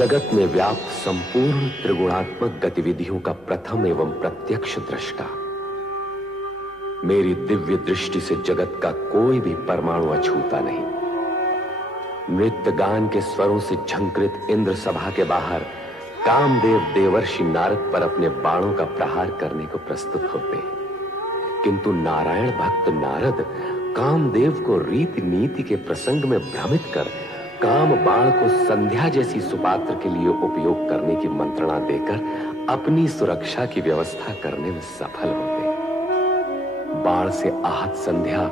जगत में व्याप्त संपूर्ण त्रिगुणात्मक गतिविधियों का प्रथम एवं प्रत्यक्ष दृष्टा। मेरी दिव्य दृष्टि से जगत का कोई भी परमाणु अछूता नहीं। नृत्य गान के स्वरों से झंकृत इंद्र सभा के बाहर कामदेव देवर्षि नारद पर अपने बाणों का प्रहार करने को प्रस्तुत होते हैं, किंतु नारायण भक्त नारद कामदेव को रीति नीति के प्रसंग में भ्रमित कर काम बाण को संध्या जैसी सुपात्र के लिए उपयोग करने की मंत्रणा देकर अपनी सुरक्षा की व्यवस्था करने में सफल होते हैं। बाण से आहत संध्या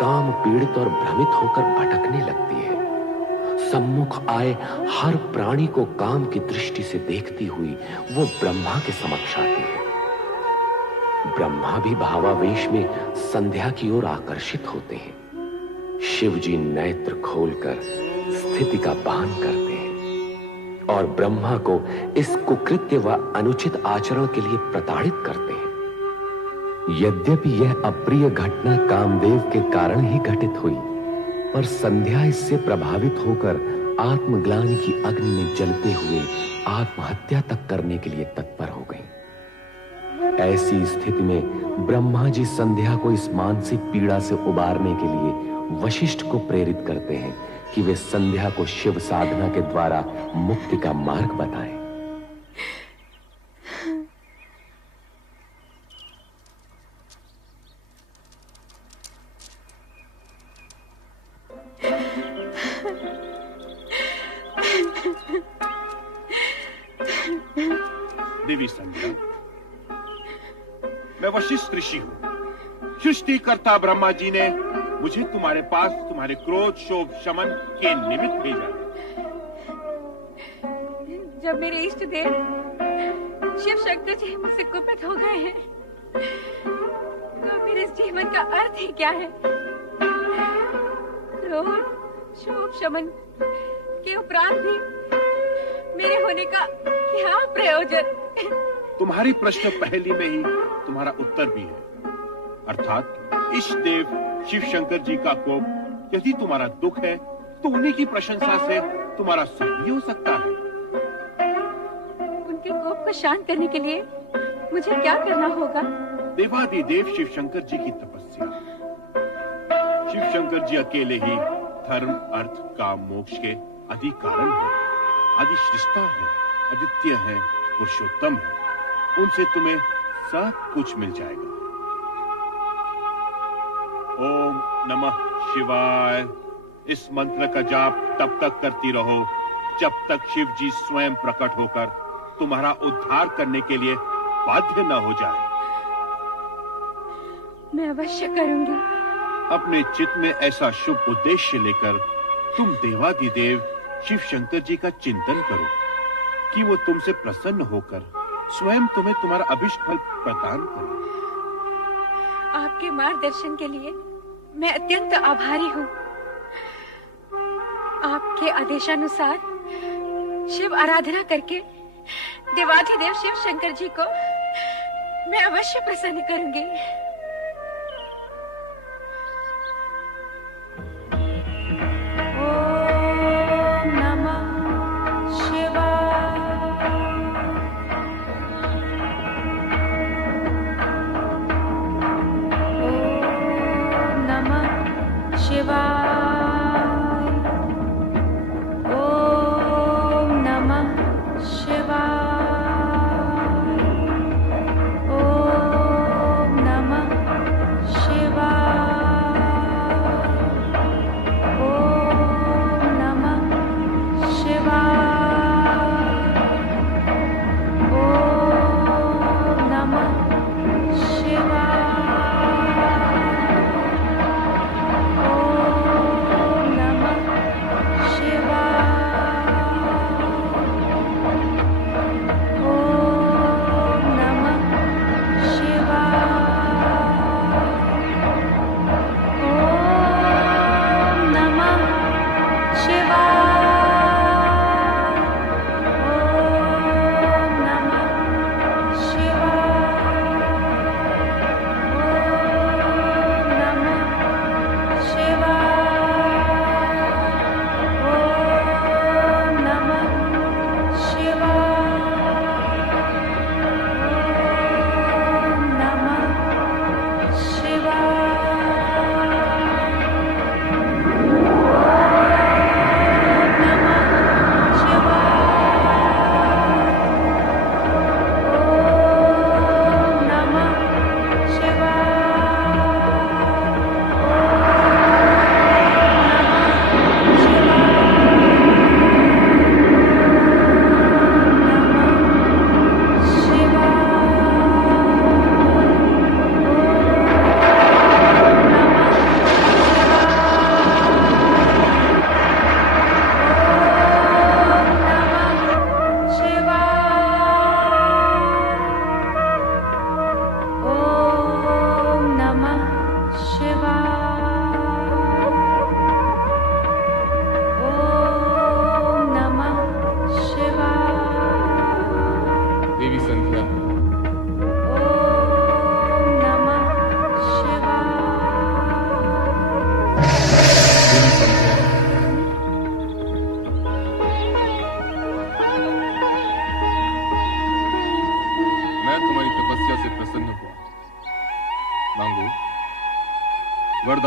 काम पीड़ित और भ्रमित होकर भटकने लगती है। सम्मुख आए हर प्राणी को काम की दृष्टि से देखती हुई वो ब्रह्मा के समक्ष आती है। ब्रह्मा भी भावावेश में संध्या की ओर आकर्षित होते हैं। शिव जी नेत्र खोलकर स्थिति का भान करते हैं और ब्रह्मा को इस कुकृत्य व अनुचित आचरण के लिए प्रताड़ित करते हैं। यद्यपि यह अप्रिय घटना कामदेव के कारण ही घटित हुई, पर संध्या इससे प्रभावित होकर आत्मग्लानि की अग्नि में जलते हुए आत्महत्या तक करने के लिए तत्पर हो गई। ऐसी स्थिति में ब्रह्मा जी संध्या को इस मानसिक पीड़ा से उबारने के लिए वशिष्ठ को प्रेरित करते हैं कि वे संध्या को शिव साधना के द्वारा मुक्ति का मार्ग बताएं। देवी संध्या, मैं वशिष्ठ ऋषि हूं। सृष्टिकर्ता ब्रह्मा जी ने मुझे तुम्हारे पास तुम्हारे क्रोध शोभ शमन के निमित्त भेजा। जब मेरे इष्ट देव शिव शंकर जी मुझसे कुपित हो गए हैं, तो मेरे इस जीवन का अर्थ ही क्या है? क्रोध शोभ शमन के उपरांत भी मेरे होने का क्या प्रयोजन? तुम्हारी प्रश्न पहली में ही तुम्हारा उत्तर भी है, अर्थात इष्ट देव शिव शंकर जी का कोप यदि तुम्हारा दुख है तो उन्हीं की प्रशंसा से तुम्हारा सुख भी हो सकता है। उनके कोप को शांत करने के लिए मुझे क्या करना होगा? देवादिदेव शिव शंकर जी की तपस्या। शिव शंकर जी अकेले ही धर्म अर्थ काम मोक्ष के आदि कारण है, आदि सृष्टा है, अद्वितीय है, पुरुषोत्तम है। उनसे तुम्हें सब कुछ मिल जाएगा। ओम नमः शिवाय इस मंत्र का जाप तब तक करती रहो जब तक शिव जी स्वयं प्रकट होकर तुम्हारा उद्धार करने के लिए बाध्य न हो जाए। मैं अवश्य करूंगी। अपने चित्त में ऐसा शुभ उद्देश्य लेकर तुम देवादिदेव शिव शंकर जी का चिंतन करो कि वो तुमसे प्रसन्न होकर स्वयं तुम्हें तुम्हारा अभिष्ट फल प्रदान करे। आपके मार्गदर्शन के लिए मैं अत्यंत आभारी हूँ। आपके आदेशानुसार शिव आराधना करके देवाधिदेव शिव शंकर जी को मैं अवश्य प्रसन्न करूंगी।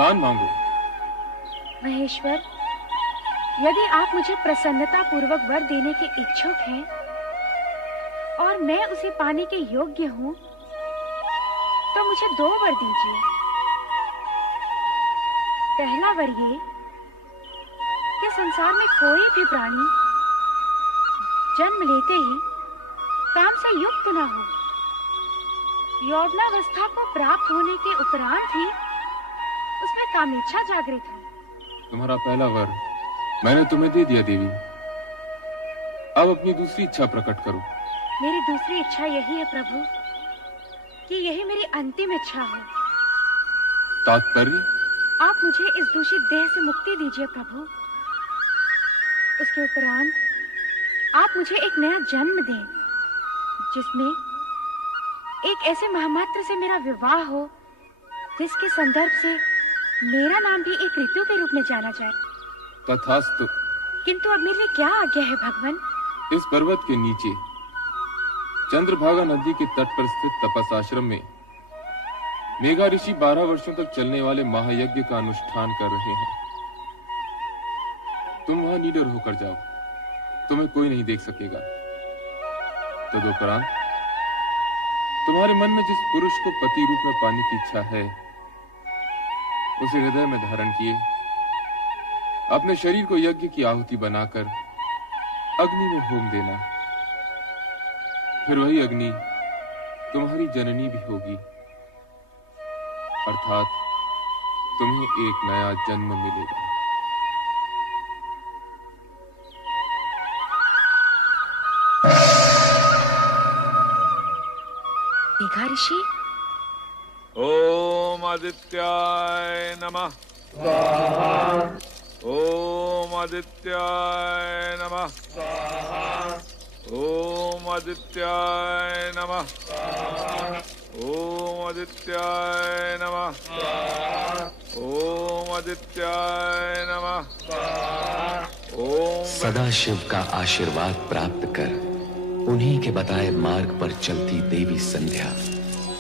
वरदान मांगो। महेश्वर, यदि आप मुझे प्रसन्नता पूर्वक वर देने के इच्छुक हैं और मैं उसे पाने के योग्य हूँ, तो मुझे 2 वर दीजिए। पहला वर ये कि संसार में कोई भी प्राणी जन्म लेते ही काम से युक्त न हो। यौवनावस्था को प्राप्त होने के उपरांत ही उसमें कामेच्छा जागृत हो। तुम्हारा पहला वर मैंने तुम्हें दे दिया देवी। अब अपनी दूसरी इच्छा प्रकट करो। मेरी दूसरी इच्छा यही है प्रभु कि यही मेरी अंतिम इच्छा हो। तात्पर्य? आप मुझे इस दूषित देह से मुक्ति दीजिए प्रभु। उसके उपरांत आप मुझे एक नया जन्म दें, जिसमें एक ऐसे महामात्र से मेरा विवाह हो जिसके संदर्भ से मेरा नाम भी एक ऋतु के रूप में जाना जाए। तथास्तु। किंतु अब मेरे लिए क्या आज्ञा है भगवान? इस पर्वत के नीचे चंद्रभागा नदी के तट पर स्थित तपस आश्रम में मेघा ऋषि 12 वर्षों तक चलने वाले महायज्ञ का अनुष्ठान कर रहे हैं। तुम वहां निडर होकर जाओ, तुम्हें कोई नहीं देख सकेगा। तदुपरांत तुम्हारे मन में जिस पुरुष को पति रूप में पाने की इच्छा है, उसे हृदय में धारण किए अपने शरीर को यज्ञ की आहुति बनाकर अग्नि में होम देना। फिर वही अग्नि तुम्हारी जननी भी होगी, अर्थात तुम्हें एक नया जन्म मिलेगा। मेघा ऋषि, ओम आदित्याय नमः। स्वाहा। ओम आदित्याय नमः। स्वाहा। ओम आदित्याय नमः। स्वाहा। ओम आदित्याय नमः। स्वाहा। ओम आदित्याय नमः। स्वाहा। ओम सदाशिव का आशीर्वाद प्राप्त कर उन्हीं के बताए मार्ग पर चलती देवी संध्या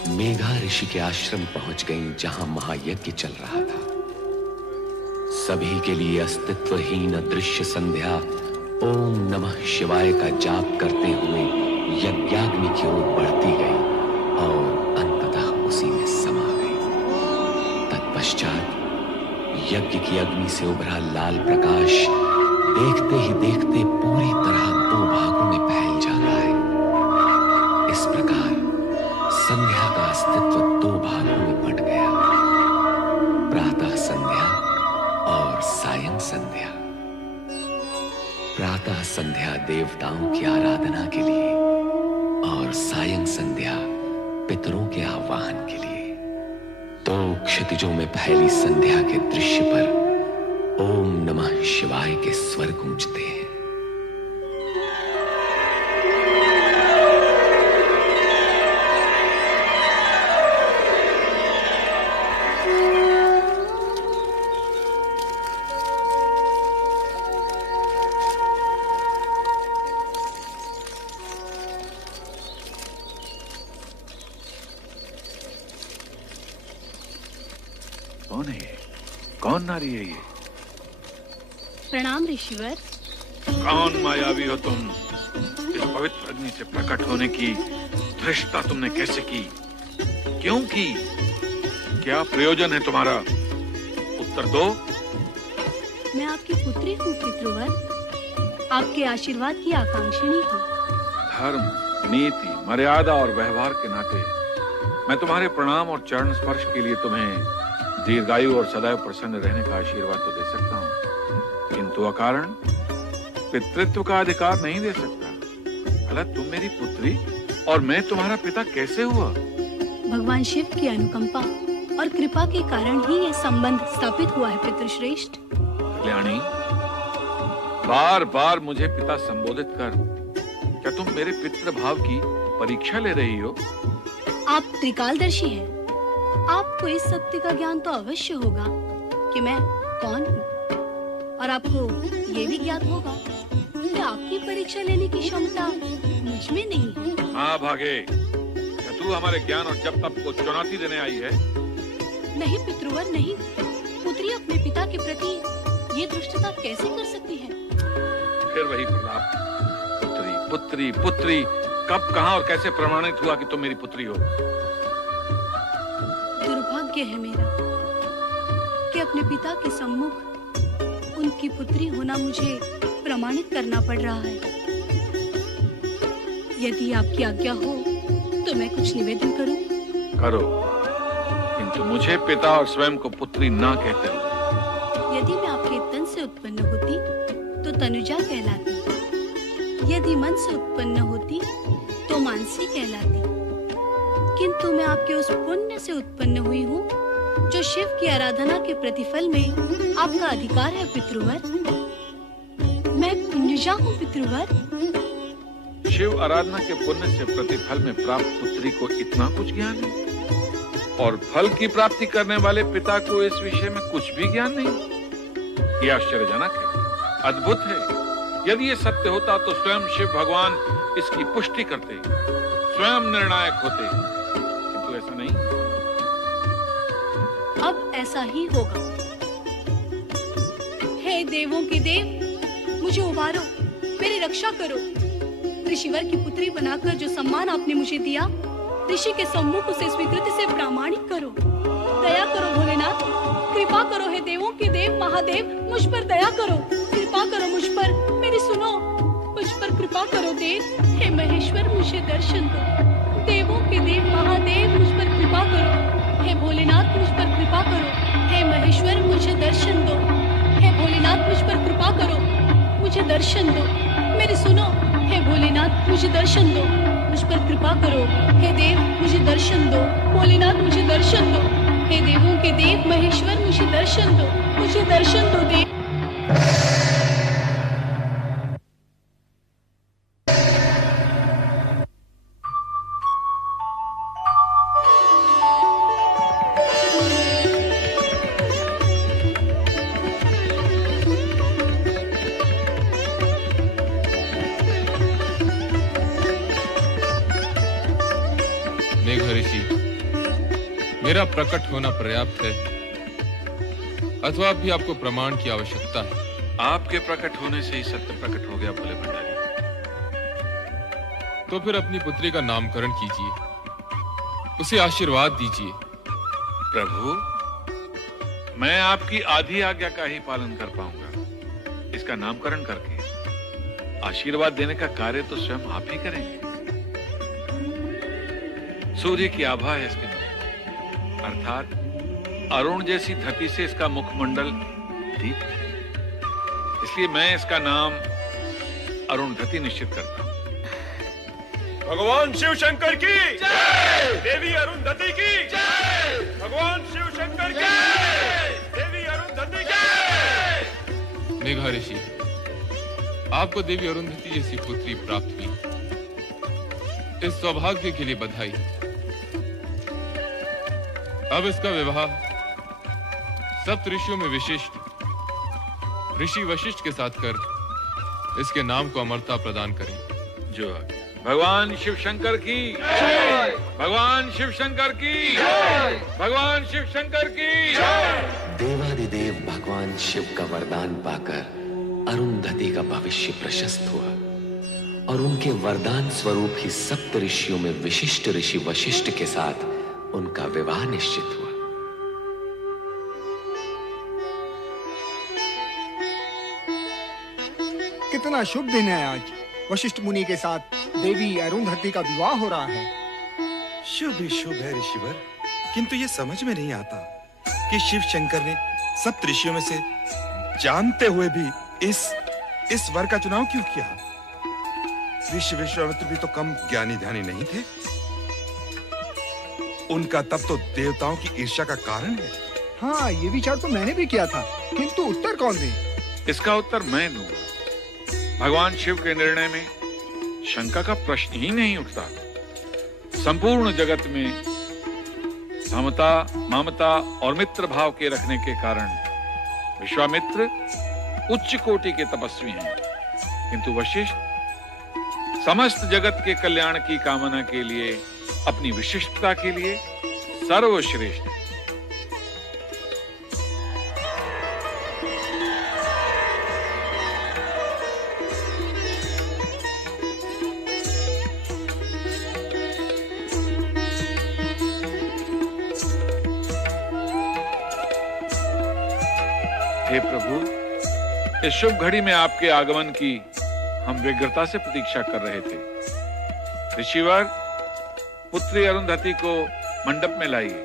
मेघा ऋषि के आश्रम पहुंच गईं, जहां महायज्ञ चल रहा था। सभी के लिए अस्तित्वहीन अदृश्य संध्या ओम नमः शिवाय का जाप करते हुए यज्ञाग्नि की ओर बढ़ती गई और अंततः उसी में समा गई। तत्पश्चात यज्ञ की अग्नि से उभरा लाल प्रकाश देखते ही देखते पूरी तरह 2 भागों में फैल जाता है। इस प्रकार संध्या का अस्तित्व 2 भागों में बंट गया, प्रातः संध्या और सायं संध्या। प्रातः संध्या देवताओं की आराधना के लिए और सायं संध्या पितरों के आह्वान के लिए। 2 क्षितिजों में फैली संध्या के दृश्य पर ओम नमः शिवाय के स्वर गूंजते हैं। कौन है ये? कौन नारी है ये? प्रणाम ऋषिवर। कौन मायावी हो तुम? इस पवित्र अग्नि से प्रकट होने की धृष्टता तुमने कैसे की? क्यों की? क्या प्रयोजन है तुम्हारा? उत्तर दो। मैं आपकी पुत्री हूँ पितृवर, आपके आशीर्वाद की आकांक्षिणी हूँ। धर्म, नीति, मर्यादा और व्यवहार के नाते मैं तुम्हारे प्रणाम और चरण स्पर्श के लिए तुम्हें दीर्घायु और सदैव प्रसन्न रहने का आशीर्वाद तो दे सकता हूँ, किंतु अकारण पितृत्व का अधिकार नहीं दे सकता। भला तुम मेरी पुत्री और मैं तुम्हारा पिता कैसे हुआ? भगवान शिव की अनुकंपा और कृपा के कारण ही ये संबंध स्थापित हुआ है पितृश्रेष्ठ। कल्याणी, बार बार मुझे पिता संबोधित कर क्या तुम मेरे पितृ भाव की परीक्षा ले रही हो? आप त्रिकालदर्शी हैं। आपको इस सत्य का ज्ञान तो अवश्य होगा कि मैं कौन हूँ, और आपको ये भी ज्ञात होगा कि आपकी परीक्षा लेने की क्षमता मुझ में नहीं है। हाँ भागे, क्या तू हमारे ज्ञान और जप तप को चुनौती देने आई है? नहीं पितृवर नहीं, के प्रति ये दुष्टता कैसे कर सकती है? फिर वही प्रलाप, पुत्री पुत्री पुत्री, कब कहां और कैसे प्रमाणित हुआ कि तुम मेरी पुत्री हो? दुर्भाग्य है मेरा कि अपने पिता के सम्मुख उनकी पुत्री होना मुझे प्रमाणित करना पड़ रहा है। यदि आपकी आज्ञा हो तो मैं कुछ निवेदन करूं? करो, किंतु मुझे पिता और स्वयं को पुत्री ना कहते हो। यदि मैं आपके तन से उत्पन्न होती तो तनुजा कहलाती, यदि मन से उत्पन्न होती तो मानसी कहलाती, किंतु मैं आपके उस पुण्य से उत्पन्न हुई हूँ जो शिव की आराधना के प्रतिफल में आपका अधिकार है पितृवर। मैं तनुजा हूँ पितृवर। शिव आराधना के पुण्य से प्रतिफल में प्राप्त पुत्री को इतना कुछ ज्ञान है, और फल की प्राप्ति करने वाले पिता को इस विषय में कुछ भी ज्ञान नहीं। यह आश्चर्यजनक है, अद्भुत है। यदि ये सत्य होता तो स्वयं शिव भगवान इसकी पुष्टि करते, स्वयं निर्णायक होते, किंतु ऐसा नहीं। अब ऐसा ही होगा। हे देवों के देव, मुझे उबारो, मेरी रक्षा करो। ऋषिवर की पुत्री बनाकर जो सम्मान आपने मुझे दिया, ऋषि के सम्मुख उसे स्वीकृति से प्रामाणिक करो। दया करो भोलेनाथ, कृपा करो। हे देवों के देव महादेव, मुझ पर दया करो, कृपा करो मुझ पर, मेरी सुनो, मुझ पर कृपा करो देव। हे महेश्वर, मुझे दर्शन दो। देवों के देव महादेव, मुझ पर कृपा करो। हे भोलेनाथ, मुझ पर कृपा करो। हे महेश्वर, मुझे दर्शन दो। हे भोलेनाथ, मुझ पर कृपा करो, मुझे दर्शन दो। मेरी सुनो, हे भोलेनाथ, मुझे दर्शन दो, मुझ पर कृपा करो। हे देव, मुझे दर्शन दो। भोलेनाथ, मुझे दर्शन दो। हे देवों के देव महेश्वर, मुझे दर्शन दो, मुझे दर्शन दो देव। मेरा प्रकट होना पर्याप्त है अथवा भी आपको प्रमाण की आवश्यकता है? आपके प्रकट होने से ही सत्य प्रकट हो गया भोले भंडारी। तो फिर अपनी पुत्री का नामकरण कीजिए, उसे आशीर्वाद दीजिए। प्रभु, मैं आपकी आधी आज्ञा का ही पालन कर पाऊंगा। इसका नामकरण करके आशीर्वाद देने का कार्य तो स्वयं आप ही करेंगे। सूर्य की आभा है इसके मुख, अर्थात अरुण जैसी धरती से इसका मुखमंडल दीप्त है, इसलिए मैं इसका नाम अरुणधति निश्चित करता हूं। भगवान शिव शंकर की जय, देवी अरुणधति की जय, भगवान शिव शंकर की जय, देवी अरुणधति की जय। मेघा ऋषि, आपको देवी अरुणधति जैसी पुत्री प्राप्त हुई, इस सौभाग्य के लिए बधाई। अब इसका विवाह सप्त ऋषियों में विशिष्ट ऋषि वशिष्ठ के साथ कर इसके नाम को अमरता प्रदान करें। जो भगवान शिव शंकर की जय, भगवान शिव शंकर की जय, भगवान शिव शंकर की जय। देवादिदेव भगवान शिव का वरदान पाकर अरुंधति का भविष्य प्रशस्त हुआ, और उनके वरदान स्वरूप ही सप्त ऋषियों में विशिष्ट ऋषि वशिष्ठ के साथ उनका विवाह निश्चित हुआ। कितना शुभ दिन है आज। वशिष्ठ मुनि के साथ देवी अरुंधति का विवाह हो रहा है। शुभ ही शुभ है ऋषिवर, किंतु ये समझ में नहीं आता कि शिव शंकर ने सप्त ऋषियों में से जानते हुए भी इस वर का चुनाव क्यों किया? ऋषि विश्वामित्र भी तो कम ज्ञानी ध्यानी नहीं थे। उनका तप तो देवताओं की ईर्ष्या का कारण है। हाँ, ये विचार तो मैंने भी किया था, किंतु उत्तर कौन दे? इसका उत्तर मैं दूंगा। भगवान शिव के निर्णय में शंका का प्रश्न ही नहीं उठता। संपूर्ण जगत में समता, ममता और मित्र भाव के रखने के कारण विश्वामित्र उच्च कोटि के तपस्वी हैं, किंतु वशिष्ठ समस्त जगत के कल्याण की कामना के लिए, अपनी विशिष्टता के लिए सर्वश्रेष्ठ है। हे प्रभु, इस शुभ घड़ी में आपके आगमन की हम व्यग्रता से प्रतीक्षा कर रहे थे। ऋषिवर, पुत्री अरुंधति को मंडप में लाइए।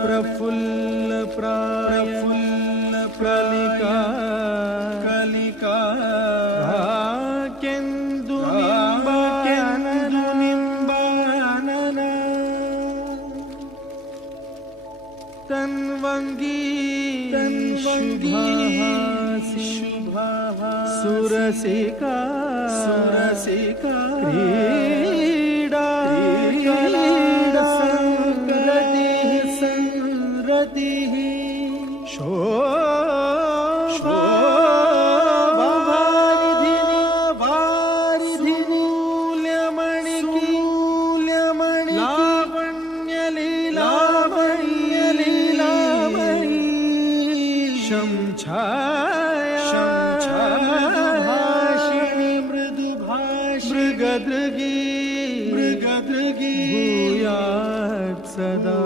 प्रफुल्ल प्रलिका कलिका केन्दुनिम्बानन तन्वंगी शुभाः सुरसिका क्रीडा संरतिः शोभावारिधिनि लावण्यलीलामयी शंछायाभाषिणी मृगदृगी भूयात् सदा